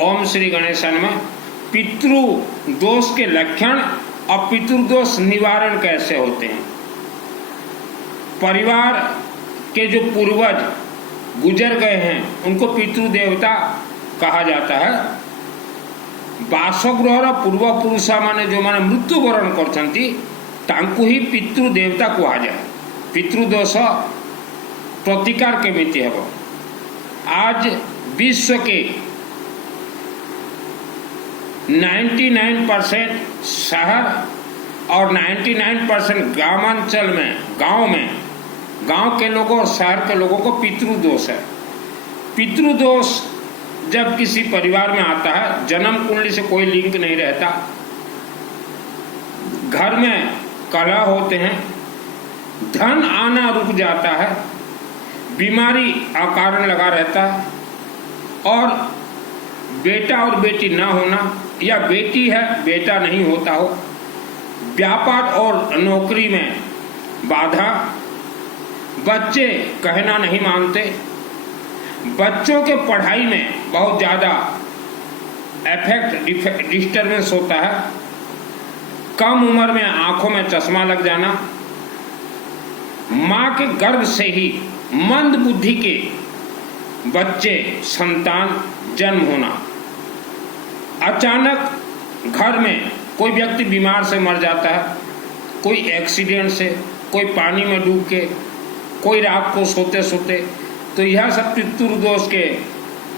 ओम श्री गणेशाय नमः। पितृ दोष के लक्षण और पितृदोष निवारण कैसे होते हैं। परिवार के जो पूर्वज गुजर गए हैं उनको पितृदेवता कहा जाता है। बासगृहर पूर्वपुरुषा माने जो माने मृत्युवरण करछंती तांकु ही पितृदेवता कहुए। पितृदोष प्रतिकार केमिति हेबो। आज विश्व के 99% शहर और 99% ग्रामांचल में गांव के लोगों और शहर के लोगों को पितृदोष है। पितृदोष जब किसी परिवार में आता है, जन्म कुंडली से कोई लिंक नहीं रहता, घर में कलह होते हैं, धन आना रुक जाता है, बीमारी अकारण लगा रहता है, और बेटा और बेटी ना होना या बेटी है बेटा नहीं होता हो, व्यापार और नौकरी में बाधा, बच्चे कहना नहीं मानते, बच्चों के पढ़ाई में बहुत ज़्यादा इफेक्ट डिस्टर्बेंस होता है, कम उम्र में आंखों में चश्मा लग जाना, माँ के गर्भ से ही मंद बुद्धि के बच्चे संतान जन्म होना, अचानक घर में कोई व्यक्ति बीमार से मर जाता है, कोई एक्सीडेंट से, कोई पानी में डूब के, कोई रात को सोते सोते, तो यह सब पितृदोष के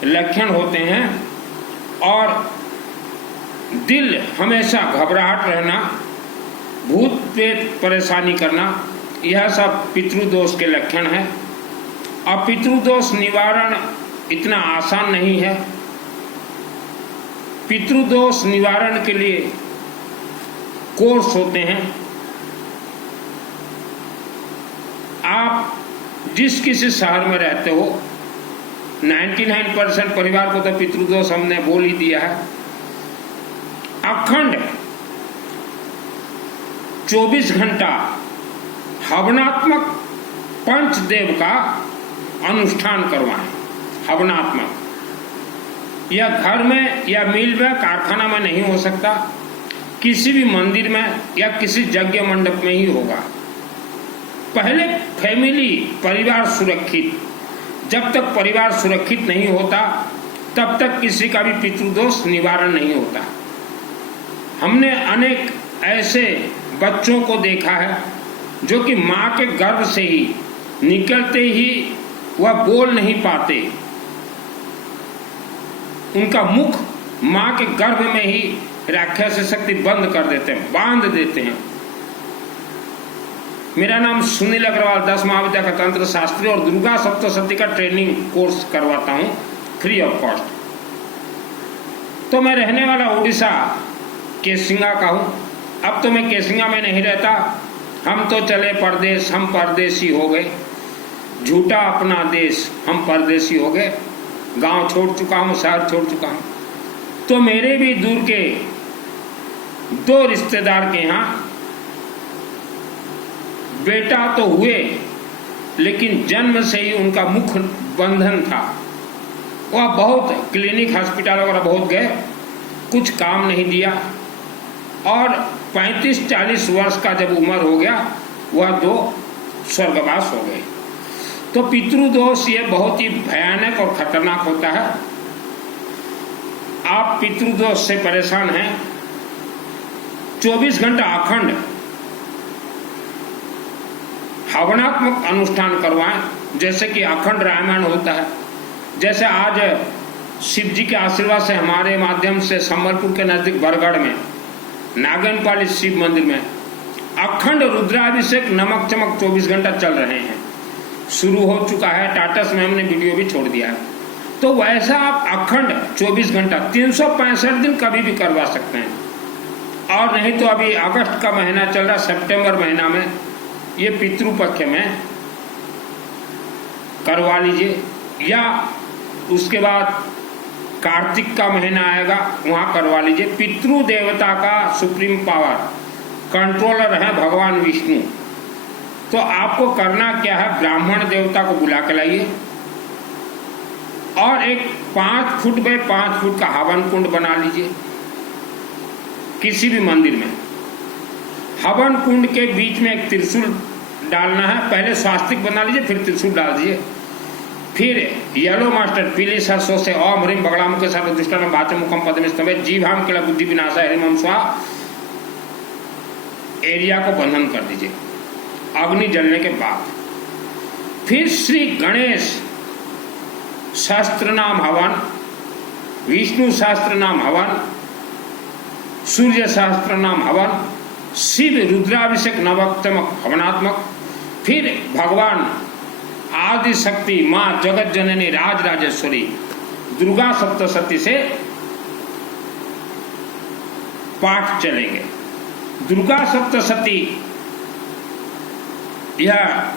लक्षण होते हैं। और दिल हमेशा घबराहट रहना, भूत प्रेत परेशानी करना, यह सब पितृदोष के लक्षण है। और पितृदोष निवारण इतना आसान नहीं है। पितृदोष निवारण के लिए कोर्स होते हैं। आप जिस किसी शहर में रहते हो, 99% परिवार को तो पितृदोष हमने बोल ही दिया है। अखंड 24 घंटा हवनात्मक पंचदेव का अनुष्ठान करवाएं। हवनात्मक यह घर में या मिल में, कारखाना में नहीं हो सकता, किसी भी मंदिर में या किसी यज्ञ मंडप में ही होगा। पहले फैमिली परिवार सुरक्षित, जब तक परिवार सुरक्षित नहीं होता तब तक किसी का भी पितृदोष निवारण नहीं होता। हमने अनेक ऐसे बच्चों को देखा है जो कि माँ के गर्भ से ही निकलते ही वह बोल नहीं पाते, उनका मुख माँ के गर्भ में ही राक्षस शक्ति बंद कर देते हैं, बांध देते हैं। मेरा नाम सुनील अग्रवाल, 10 महाविद्या का तंत्र शास्त्री और दुर्गा सप्तशती का ट्रेनिंग कोर्स करवाता हूँ फ्री ऑफ कॉस्ट। तो मैं रहने वाला उड़ीसा केसिंगा का हूँ। अब तो मैं केसिंगा में नहीं रहता, हम तो चले परदेश, हम परदेसी हो गए, झूठा अपना देश, हम परदेसी हो गए। गांव छोड़ चुका हूँ, शहर छोड़ चुका हूँ। तो मेरे भी दूर के 2 रिश्तेदार के यहाँ बेटा तो हुए, लेकिन जन्म से ही उनका मुख बंधन था। वह बहुत क्लिनिक हॉस्पिटल वगैरह बहुत गए, कुछ काम नहीं दिया, और 35-40 वर्ष का जब उम्र हो गया वह 2 स्वर्गवास हो गए। तो पितृदोष ये बहुत ही भयानक और खतरनाक होता है। आप पितृदोष से परेशान हैं, 24 घंटा अखंड हवनात्मक अनुष्ठान करवाएं। जैसे कि अखंड रामायण होता है, जैसे आज शिव जी के आशीर्वाद से हमारे माध्यम से संबलपुर के नजदीक बरगढ़ में नागनपाली शिव मंदिर में अखंड रुद्राभिषेक नमक चमक 24 घंटा चल रहे हैं, शुरू हो चुका है। टाटस में हमने वीडियो भी छोड़ दिया है। तो वैसा आप अखंड 24 घंटा 365 दिन कभी भी करवा सकते हैं। और नहीं तो अभी अगस्त का महीना चल रहा, सितंबर महीना में ये पितृपक्ष में करवा लीजिए, या उसके बाद कार्तिक का महीना आएगा वहाँ करवा लीजिए। पितृ देवता का सुप्रीम पावर कंट्रोलर है भगवान विष्णु। तो आपको करना क्या है, ब्राह्मण देवता को बुला के लाइए और एक 5 फुट बाय 5 फुट का हवन कुंड बना लीजिए किसी भी मंदिर में। हवन कुंड के बीच में एक त्रिशूल डालना है। पहले स्वास्तिक बना लीजिए, फिर त्रिशूल डाल दीजिए। फिर येलो मास्टर पीली सरसों से ओम ह्रीम बगड़ाम के साथ दुष्टान बाचम मुखम पद्म स्तंभे जीभाम केला बुद्धि विनाशा हरिम स्वाहा एरिया को बंधन कर दीजिए अग्नि जलने के बाद। फिर श्री गणेश सहस्त्र नाम हवन, विष्णु सहस्त्र नाम हवन, सूर्य सहस्त्र नाम हवन, शिव रुद्राभिषेक नवोत्तम हवनात्मक, फिर भगवान आदि शक्ति मां जगत जननी राज राजेश्वरी दुर्गा सप्तशती से पाठ चलेंगे। दुर्गा सप्तशती यह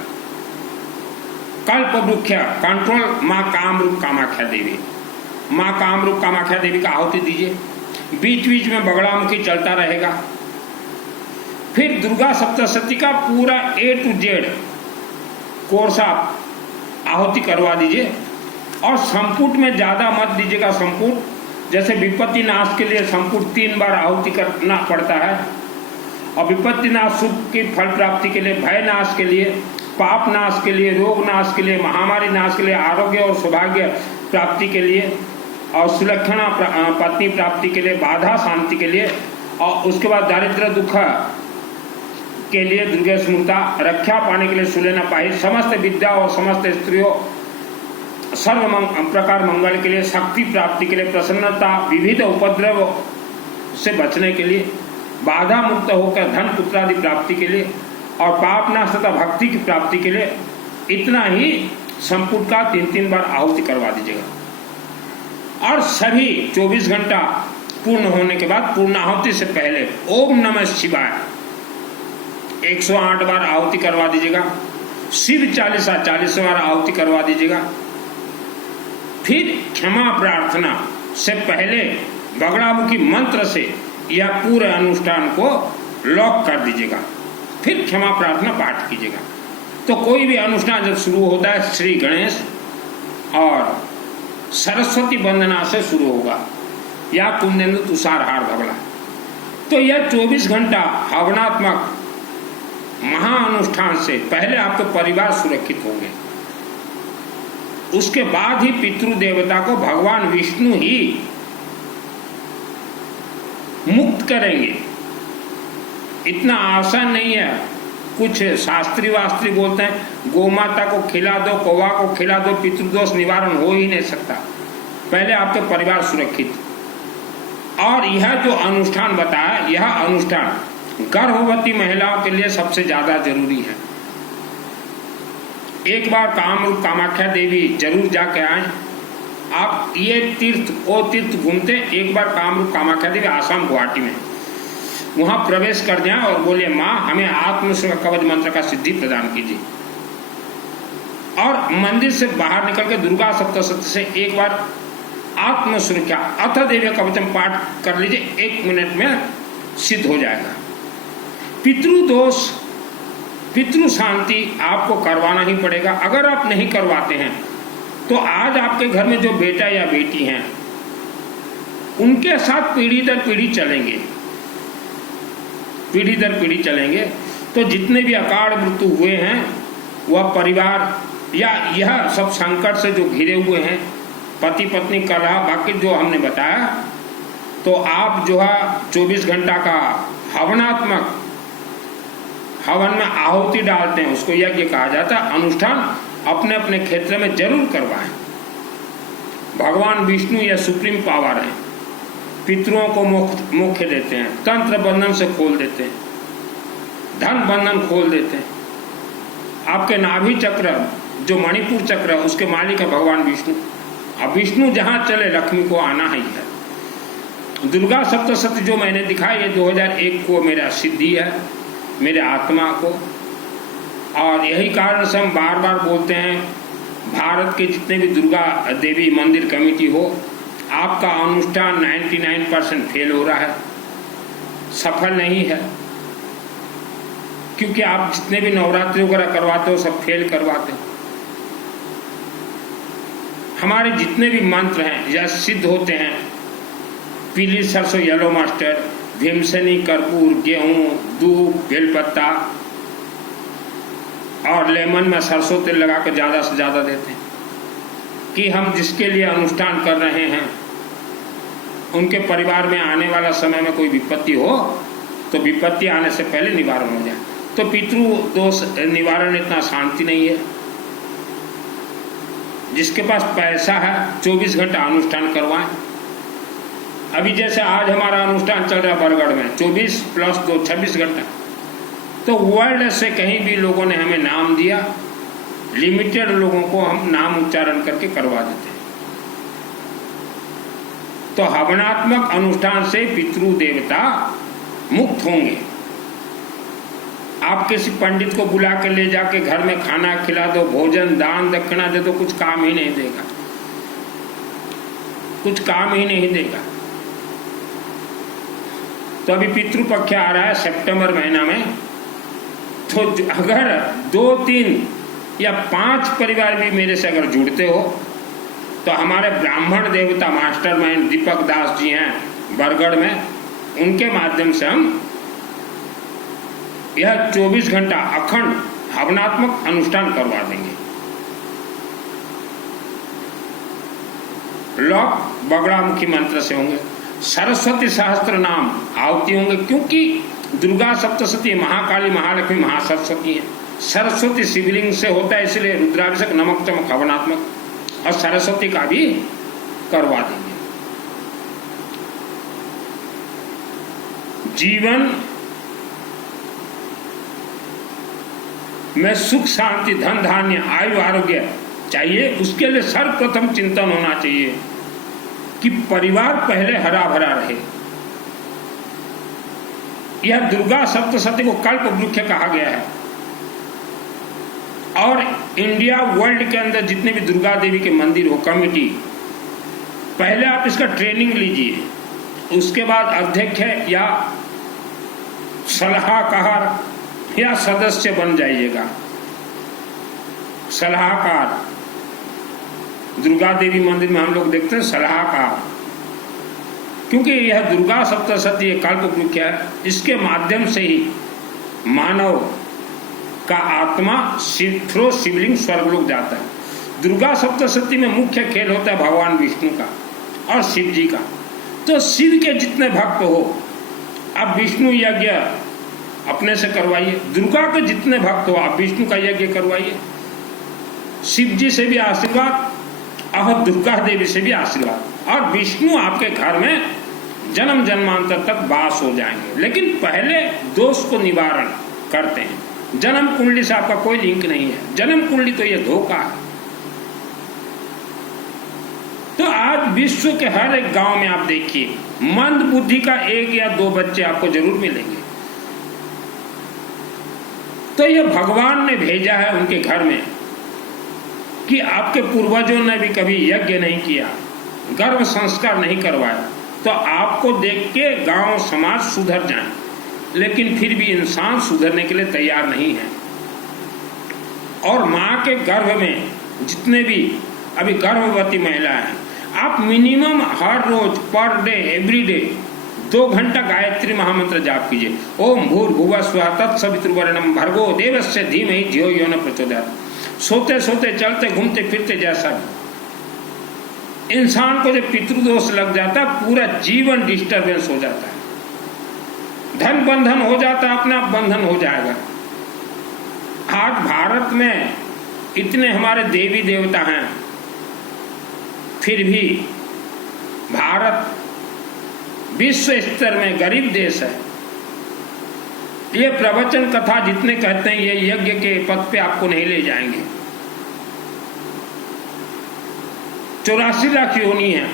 कल्प वृक्ष कंट्रोल मां कामरूप कामाख्या देवी, मां कामरूप कामाख्या देवी का आहुति दीजिए। बीच बीच में बगड़ामुखी चलता रहेगा। फिर दुर्गा सप्तशती का पूरा A to Z कोर्स आप आहुति करवा दीजिए और संपुट में ज्यादा मत दीजिएगा। संपुट जैसे विपत्ति नाश के लिए संपुट 3 बार आहुति करना पड़ता है और विपत्ति नाश सुख की फल प्राप्ति के लिए, भय नाश के लिए, पाप नाश के लिए, रोग नाश के लिए, महामारी नाश के लिए, आरोग्य और सौभाग्य प्राप्ति के लिए और सुलक्षणा पत्नी प्राप्ति के लिए, बाधा शांति के लिए और उसके बाद दारिद्र दुख के लिए दुर्गे स्मृता, रक्षा पाने के लिए सुलेना पाही, समस्त विद्या और समस्त स्त्रियों सर्व प्रकार मंगल के लिए, शक्ति प्राप्ति के लिए, प्रसन्नता, विविध उपद्रव से बचने के लिए, बाधा मुक्त होकर धन पुत्रादि प्राप्ति के लिए और पाप नाश तथा भक्ति की प्राप्ति के लिए इतना ही संपुट का 3-3 बार आहुति करवा दीजिएगा। और सभी 24 घंटा पूर्ण होने के बाद पूर्णाहुति से पहले ओम नमः शिवाय 108 बार आहुति करवा दीजिएगा। शिव चालीसा 40 बार आहुति करवा दीजिएगा। फिर क्षमा प्रार्थना से पहले बगड़ामुखी मंत्र से यह पूरे अनुष्ठान को लॉक कर दीजिएगा। फिर क्षमा प्रार्थना पाठ कीजिएगा। तो कोई भी अनुष्ठान जब शुरू होता है श्री गणेश और सरस्वती वंदना से शुरू होगा या कुंदेंदु तुषारहार धवला। तो यह 24 घंटा हवनात्मक महाअनुष्ठान से पहले आपके परिवार सुरक्षित होंगे। उसके बाद ही पितृदेवता को भगवान विष्णु ही मुक्त करेंगे। इतना आसान नहीं है। कुछ शास्त्री वास्त्री बोलते हैं गोमाता को खिला दो, कौवा को खिला दो, पितृदोष निवारण हो ही नहीं सकता। पहले आपके परिवार सुरक्षित। और यह जो अनुष्ठान बताया, यह अनुष्ठान गर्भवती महिलाओं के लिए सबसे ज्यादा जरूरी है। एक बार कामरूप कामाख्या देवी जरूर जाके आए। आप ये तीर्थ वो तीर्थ घूमते, एक बार कामरूप कामाख्या देवी आसाम गुवाहाटी में, वहां प्रवेश कर जाएं और बोलिए माँ हमें आत्मश्री कवच मंत्र का सिद्धि प्रदान कीजिए। और मंदिर से बाहर निकल के दुर्गा सप्तशती से एक बार आत्मसुरक्षा अथ देवी कवचम पाठ कर लीजिए। 1 मिनट में सिद्ध हो जाएगा। पितृदोष पितृ शांति आपको करवाना ही पड़ेगा। अगर आप नहीं करवाते हैं तो आज आपके घर में जो बेटा या बेटी हैं उनके साथ पीढ़ी दर पीढ़ी चलेंगे, पीढ़ी दर पीढ़ी चलेंगे। तो जितने भी अकाल मृत्यु हुए हैं वह परिवार या यह सब संकट से जो घिरे हुए हैं, पति पत्नी कलह, बाकी जो हमने बताया, तो आप जो है 24 घंटा का हवनात्मक हवन में आहुति डालते हैं, उसको यज्ञ कहा जाता है। अनुष्ठान अपने अपने क्षेत्र में जरूर करवाएं। भगवान विष्णु यह सुप्रीम पावर है। पितरों को मोक्ष देते हैं, तंत्र बंधन से खोल देते हैं, धन बंधन खोल देते हैं। आपके नाभि चक्र जो मणिपुर चक्र है उसके मालिक है भगवान विष्णु। अब विष्णु जहां चले लक्ष्मी को आना ही है। दुर्गा सप्तशती जो मैंने दिखाई ये 2001 को मेरा सिद्धि है, मेरे आत्मा को। और यही कारण से हम बार बार बोलते हैं भारत के जितने भी दुर्गा देवी मंदिर कमेटी हो, आपका अनुष्ठान 99% फेल हो रहा है, सफल नहीं है। क्योंकि आप जितने भी नवरात्रि वगैरह करवाते हो सब फेल करवाते हो। हमारे जितने भी मंत्र हैं या सिद्ध होते हैं, पीली सरसों येलो मस्टर्ड, भीमसेनी, कर्पूर, गेहूं, दूब, बेलपत्ता और लेमन में सरसों तेल लगा कर ज़्यादा से ज़्यादा देते हैं कि हम जिसके लिए अनुष्ठान कर रहे हैं उनके परिवार में आने वाला समय में कोई विपत्ति हो तो विपत्ति आने से पहले निवारण हो जाए। तो पितृ दोष निवारण इतना शांति नहीं है। जिसके पास पैसा है 24 घंटा अनुष्ठान करवाएं। अभी जैसे आज हमारा अनुष्ठान चल रहा है बरगढ़ में 24 + 2 26 घंटा। तो वर्ल्ड से कहीं भी लोगों ने हमें नाम दिया, लिमिटेड लोगों को हम नाम उच्चारण करके करवा देते हैं। तो हवनात्मक अनुष्ठान से पितृ देवता मुक्त होंगे। आप किसी पंडित को बुला के ले जाके घर में खाना खिला दो, भोजन दान दक्षिणा दे दो, कुछ काम ही नहीं देगा, कुछ काम ही नहीं देगा। तो अभी पितृपक्ष आ रहा है सितंबर महीना में। तो अगर 2, 3 या 5 परिवार भी मेरे से अगर जुड़ते हो तो हमारे ब्राह्मण देवता मास्टरमाइंड दीपक दास जी हैं बरगढ़ में, उनके माध्यम से हम यह 24 घंटा अखंड हवनात्मक अनुष्ठान करवा देंगे। लोक बगड़ामुखी मंत्र से होंगे, सरस्वती सहस्त्र नाम आहुति होंगे, क्योंकि दुर्गा सप्तशती महाकाली महालक्ष्मी महासरस्वती है। सरस्वती शिवलिंग से होता है, इसलिए रुद्राभिषेक नमक चमक हवनात्मक और सरस्वती का भी करवा देंगे। जीवन में सुख शांति धन धान्य आयु आरोग्य चाहिए, उसके लिए सर्वप्रथम चिंतन होना चाहिए कि परिवार पहले हरा भरा रहे। यह दुर्गा सप्तशती को कल्प वृक्ष कहा गया है और इंडिया वर्ल्ड के अंदर जितने भी दुर्गा देवी के मंदिर हो कमेटी, पहले आप इसका ट्रेनिंग लीजिए, उसके बाद अध्यक्ष या सलाहकार या सदस्य बन जाइएगा। सलाहकार दुर्गा देवी मंदिर में हम लोग देखते हैं सलाहकार, क्योंकि यह दुर्गा सप्तशती कल्प वृक्ष है। इसके माध्यम से ही मानव का आत्मा थ्रो शिवलिंग स्वर्गलोक जाता है। दुर्गा सप्तशती में मुख्य खेल होता है भगवान विष्णु का और शिव जी का। तो शिव के जितने भक्त हो आप विष्णु यज्ञ अपने से करवाइए, दुर्गा के जितने भक्त हो आप विष्णु का यज्ञ करवाइए, शिव जी से भी आशीर्वाद और दुर्गा देवी से भी आशीर्वाद, और विष्णु आपके घर में जन्म जन्मांतर तक वास हो जाएंगे। लेकिन पहले दोष को निवारण करते हैं। जन्म कुंडली से आपका कोई लिंक नहीं है, जन्म कुंडली तो यह धोखा है। तो आज विश्व के हर एक गांव में आप देखिए मंद बुद्धि का 1 या 2 बच्चे आपको जरूर मिलेंगे। तो यह भगवान ने भेजा है उनके घर में कि आपके पूर्वजों ने भी कभी यज्ञ नहीं किया, गर्भ संस्कार नहीं करवाया, तो आपको देख के गांव समाज सुधर जाए। लेकिन फिर भी इंसान सुधरने के लिए तैयार नहीं है। और मां के गर्भ में जितने भी अभी गर्भवती महिलाएं हैं, आप मिनिमम हर रोज पर डे एवरी डे 2 घंटा गायत्री महामंत्र जाप कीजिए। ओम भूर्भुवः स्वः तत्सवितुर्वरेण्यं भर्गो देवस्य धीमहि धियो यो न प्रचोदयात्। सोते सोते चलते घूमते फिरते जैसा भी इंसान को जब पितृदोष लग जाता है पूरा जीवन डिस्टर्बेंस हो जाता है, धन बंधन हो जाता है, अपने आप बंधन हो जाएगा। आज भारत में इतने हमारे देवी देवता हैं, फिर भी भारत विश्व स्तर में गरीब देश है। ये प्रवचन कथा जितने कहते हैं ये यज्ञ के पद पे आपको नहीं ले जाएंगे। 84 लाख योनि है,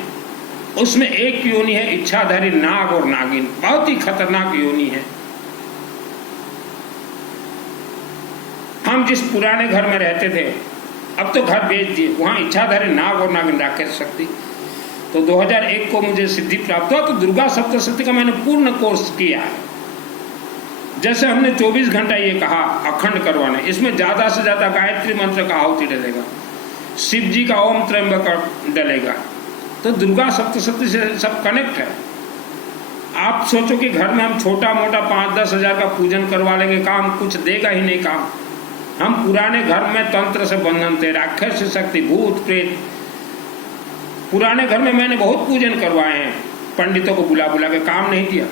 उसमें एक योनि है इच्छाधारी नाग और नागिन, बहुत ही खतरनाक योनि है। हम जिस पुराने घर में रहते थे अब तो घर बेच दिए, वहां इच्छाधारी नाग और नागिन रख सकती। तो 2001 को मुझे सिद्धि प्राप्त हुआ, तो दुर्गा सप्तशती का मैंने पूर्ण कोर्स किया है। जैसे हमने 24 घंटा ये कहा अखंड करवाने, इसमें ज्यादा से ज्यादा गायत्री मंत्र का आहुति डलेगा। शिव जी का ओम त्र्यंबक डलेगा। तो दुर्गा सप्तशती से सब कनेक्ट है। आप सोचो कि घर में हम छोटा मोटा 5-10 हजार का पूजन करवा लेंगे, काम कुछ देगा ही नहीं काम। हम पुराने घर में तंत्र से बंधन थे, राक्षस शक्ति, भूत प्रेत, पुराने घर में मैंने बहुत पूजन करवाए हैं, पंडितों को बुला बुला के, काम नहीं किया।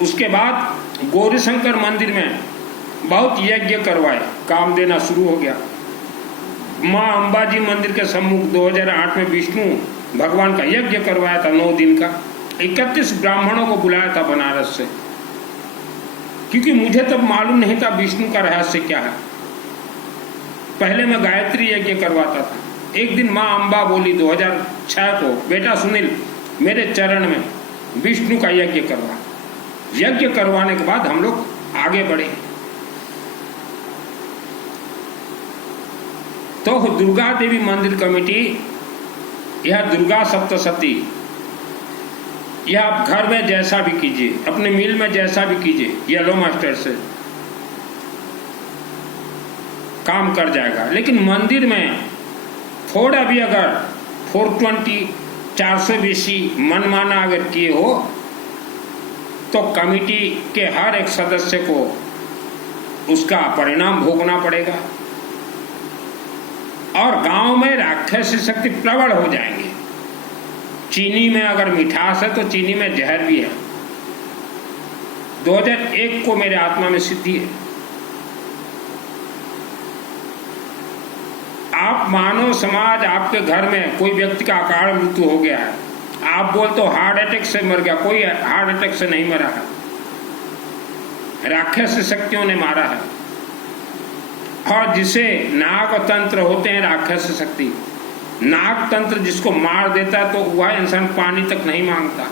उसके बाद गौरीशंकर मंदिर में बहुत यज्ञ करवाए, काम देना शुरू हो गया। माँ अंबाजी मंदिर के सम्मुख 2008 में विष्णु भगवान का यज्ञ करवाया था 9 दिन का। 31 ब्राह्मणों को बुलाया था बनारस से, क्योंकि मुझे तब मालूम नहीं था विष्णु का रहस्य क्या है। पहले मैं गायत्री यज्ञ करवाता था। एक दिन माँ अंबा बोली 2006 को, बेटा सुनील मेरे चरण में विष्णु का यज्ञ करवा। यज्ञ करवाने के बाद हम लोग आगे बढ़े। तो दुर्गा देवी मंदिर कमेटी, यह दुर्गा सप्तशती, यह आप घर में जैसा भी कीजिए, अपने मिल में जैसा भी कीजिए, येलो मास्टर से काम कर जाएगा। लेकिन मंदिर में थोड़ा भी अगर 420 420 मनमाना अगर किए हो तो कमेटी के हर एक सदस्य को उसका परिणाम भोगना पड़ेगा और गांव में राक्षसी शक्ति प्रबल हो जाएंगे। चीनी में अगर मिठास है तो चीनी में जहर भी है। 2001 को मेरे आत्मा में सिद्धि है। आप मानो समाज, आपके घर में कोई व्यक्ति का अकाल मृत्यु हो गया है, आप बोलते हो हार्ट अटैक से मर गया, कोई हार्ट अटैक से नहीं मरा है, राक्षस शक्तियों ने मारा है। और जिसे नाग तंत्र होते हैं राक्षस शक्ति, नाग तंत्र जिसको मार देता है तो वह इंसान पानी तक नहीं मांगता।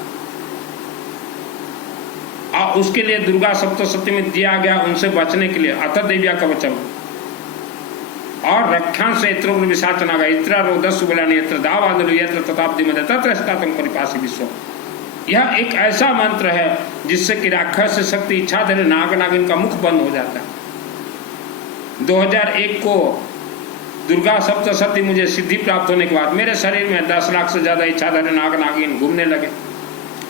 और उसके लिए दुर्गा सप्तशती में दिया गया उनसे बचने के लिए अथ देव्या कवचम और रक्षांश इत्र विशाचना का इत्र रोदस बलानी इत्र दावादलु यत्र तथाब्दि मध्य तत्र स्तातम परिपासी विश्व। यह एक ऐसा मंत्र है जिससे कि राक्षस शक्ति इच्छाधारी नाग नागिन का मुख बंद हो जाता है। 2001 को दुर्गा सप्तशती मुझे सिद्धि प्राप्त होने के बाद मेरे शरीर में 10 लाख से ज्यादा इच्छाधारी नाग नागिन घूमने लगे।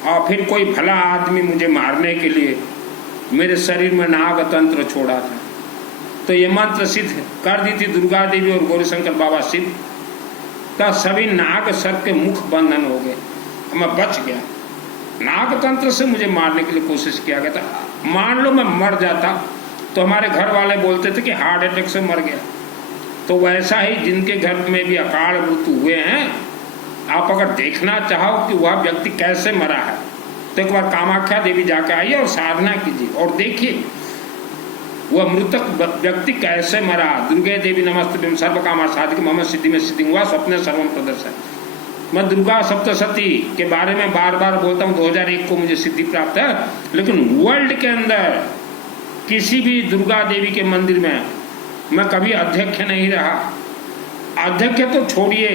और फिर कोई भला आदमी मुझे मारने के लिए मेरे शरीर में नाग तंत्र छोड़ा था। तो ये मंत्र सिद्ध कर दी थी दुर्गा देवी और गौरीशंकर बाबा सिद्ध, तब सभी नाग सर्प के मुख बंधन हो गए। मैं बच गया। नाग तंत्र से मुझे मारने के लिए कोशिश किया गया था। मान लो मैं मर जाता तो हमारे घर वाले बोलते थे कि हार्ट अटैक से मर गया। तो वैसा ही जिनके घर में भी अकाल मृत्यु हुए हैं, आप अगर देखना चाहो कि वह व्यक्ति कैसे मरा है तो एक बार कामाख्या देवी जाके आइए और साधना कीजिए और देखिए वह मृतक व्यक्ति कैसे मरा। दुर्गे देवी नमस्ते सर्व कामा साधिक मम सिद्धि में सिद्धि हुआ स्वप्न सर्वम प्रदर्शन। मैं दुर्गा सप्तशती के बारे में बार बार बोलता हूँ। 2001 को मुझे सिद्धि प्राप्त है, लेकिन वर्ल्ड के अंदर किसी भी दुर्गा देवी के मंदिर में मैं कभी अध्यक्ष नहीं रहा। अध्यक्ष तो छोड़िए,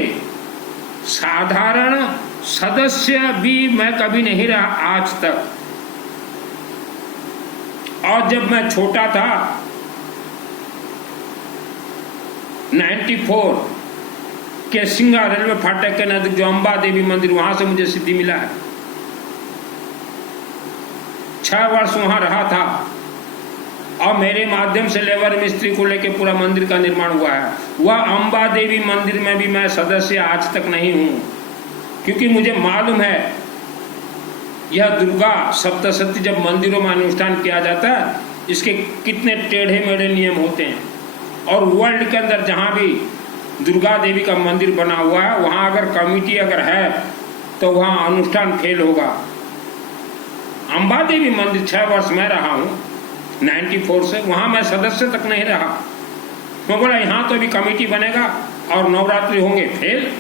साधारण सदस्य भी मैं कभी नहीं रहा आज तक। और जब मैं छोटा था 94 के सिंगा रेलवे फाटक के नजदीक जो अंबा देवी मंदिर, वहां से मुझे सिद्धि मिला है। 6 वर्ष वहां रहा था और मेरे माध्यम से लेबर मिस्त्री को लेकर पूरा मंदिर का निर्माण हुआ है। वह अंबा देवी मंदिर में भी मैं सदस्य आज तक नहीं हूं, क्योंकि मुझे मालूम है यह दुर्गा सप्तशती जब मंदिरों में अनुष्ठान किया जाता है इसके कितने टेढ़े मेढ़े नियम होते हैं। और वर्ल्ड के अंदर जहां भी दुर्गा देवी का मंदिर बना हुआ है वहां अगर कमेटी अगर है तो वहां अनुष्ठान फेल होगा। अंबा देवी मंदिर 6 वर्ष मैं रहा हूं 94 से, वहां मैं सदस्य तक नहीं रहा। मैं बोला यहाँ तो अभी कमेटी बनेगा और नवरात्रि होंगे फेल,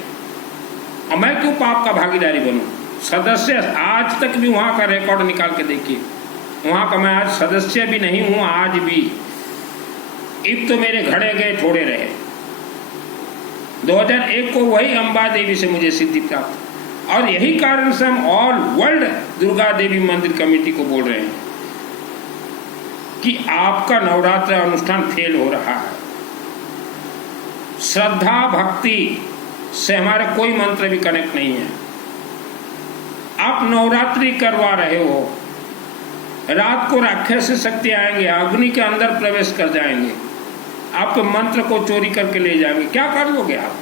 और मैं क्यों पाप का भागीदारी बनूं। सदस्य आज तक भी वहां का रिकॉर्ड निकाल के देखिए, वहां का मैं आज सदस्य भी नहीं हूं आज भी। अब तो मेरे घड़े गए थोड़े रहे। 2001 को वही अंबा देवी से मुझे सिद्धि प्राप्त, और यही कारण से हम ऑल वर्ल्ड दुर्गा देवी मंदिर कमेटी को बोल रहे हैं कि आपका नवरात्र अनुष्ठान फेल हो रहा है। श्रद्धा भक्ति से हमारे कोई मंत्र भी कनेक्ट नहीं है। आप नवरात्रि करवा रहे हो, रात को राक्षस शक्ति आएंगे, अग्नि के अंदर प्रवेश कर जाएंगे, आपके मंत्र को चोरी करके ले जाएंगे, क्या कर लोगे आप?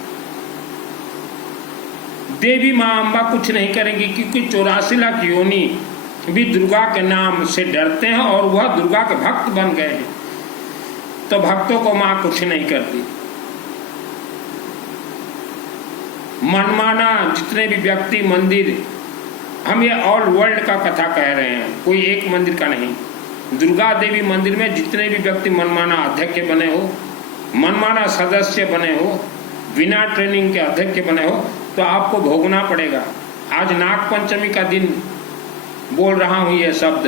देवी मां अम्बा कुछ नहीं करेंगी, क्योंकि 84 लाख योनि भी दुर्गा के नाम से डरते हैं और वह दुर्गा के भक्त बन गए हैं, तो भक्तों को मां कुछ नहीं करती। मनमाना जितने भी व्यक्ति मंदिर, हम ये ऑल वर्ल्ड का कथा कह रहे हैं, कोई एक मंदिर का नहीं। दुर्गा देवी मंदिर में जितने भी व्यक्ति मनमाना अध्यक्ष बने हो, मनमाना सदस्य बने हो, बिना ट्रेनिंग के अध्यक्ष बने हो, तो आपको भोगना पड़ेगा। आज नाग पंचमी का दिन बोल रहा हूं ये शब्द,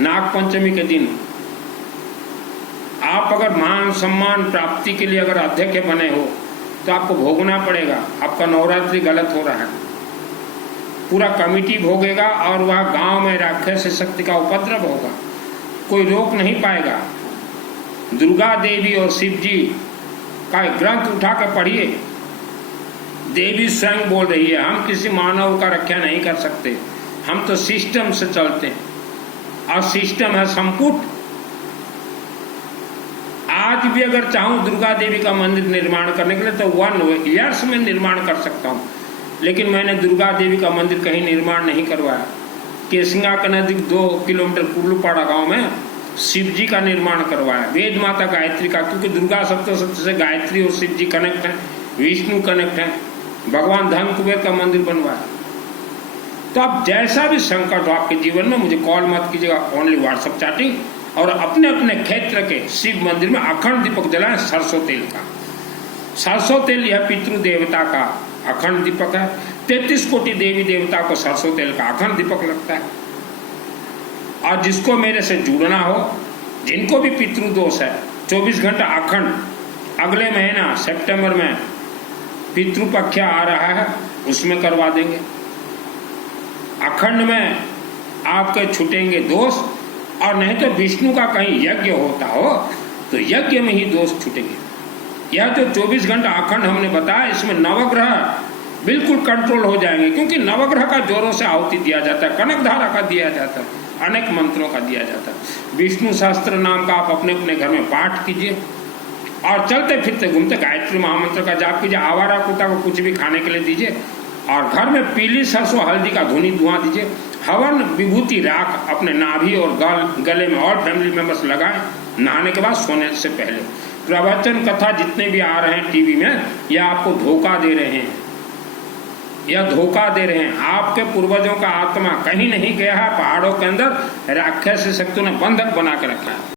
नाग पंचमी के दिन आप अगर मान सम्मान प्राप्ति के लिए अगर अध्यक्ष बने हो तो आपको भोगना पड़ेगा। आपका नवरात्रि गलत हो रहा है, पूरा कमिटी भोगेगा और वह गांव में राक्षस शक्ति का उपद्रव होगा, कोई रोक नहीं पाएगा। दुर्गा देवी और शिव जी का ग्रंथ उठा कर पढ़िए, देवी स्वयं बोल रही है, हम किसी मानव का रक्षा नहीं कर सकते, हम तो सिस्टम से चलते हैं और सिस्टम है संपुट। आज भी अगर चाहूं दुर्गा देवी का मंदिर निर्माण करने के लिए तो 1 ईयर्स में निर्माण कर सकता हूं, लेकिन मैंने दुर्गा देवी का मंदिर कहीं निर्माण नहीं करवाया। केसिंगा के नजदीक 2 किलोमीटर कुल्लूपाड़ा गांव में शिव जी का निर्माण करवाया, वेद माता गायत्री का, क्योंकि दुर्गा सप्तशती से गायत्री और शिव जी कनेक्ट है, विष्णु कनेक्ट है। भगवान धन कुबेर का मंदिर बनवाया। तो आप जैसा भी संकट हो आपके जीवन में, मुझे कॉल मत कीजिएगा, ओनली व्हाट्सएप चैटिंग, और अपने अपने क्षेत्र के शिव मंदिर में अखंड दीपक जलाएं सरसों तेल का। सरसों तेल यह पितृ देवता का अखंड दीपक है। 33 कोटि देवी देवता को सरसों तेल का अखंड दीपक लगता है। और जिसको मेरे से जुड़ना हो, जिनको भी पितृदोष है, 24 घंटा अखंड, अगले महीना सितंबर में पितृपक्ष आ रहा है, उसमें करवा देंगे। अखंड में आपके छूटेंगे दोष, और नहीं तो विष्णु का कहीं यज्ञ होता हो तो यज्ञ में ही दोष छूटेंगे। यह जो 24 घंटा अखंड हमने बताया, इसमें नवग्रह बिल्कुल कंट्रोल हो जाएंगे, क्योंकि नवग्रह का जोरों से आहुति दिया जाता है, कनक धारा का दिया जाता है, अनेक मंत्रों का दिया जाता है। विष्णु सहस्त्र नाम का आप अपने अपने घर में पाठ कीजिए और चलते फिरते घूमते गायत्री महामंत्र का जाप कीजिए। आवारा कुत्ता को कुछ भी खाने के लिए दीजिए और घर में पीली सरसों हल्दी का धुनी धुआं दीजिए। हवन विभूति राख अपने नाभि और गले में और फैमिली मेंबर्स लगाएं नहाने के बाद, सोने से पहले। प्रवचन कथा जितने भी आ रहे हैं टीवी में, यह आपको धोखा दे रहे हैं, यह धोखा दे रहे हैं। आपके पूर्वजों का आत्मा कहीं नहीं गया है, पहाड़ों के अंदर राक्षस शक्तियों ने बंधक बना के रखा है।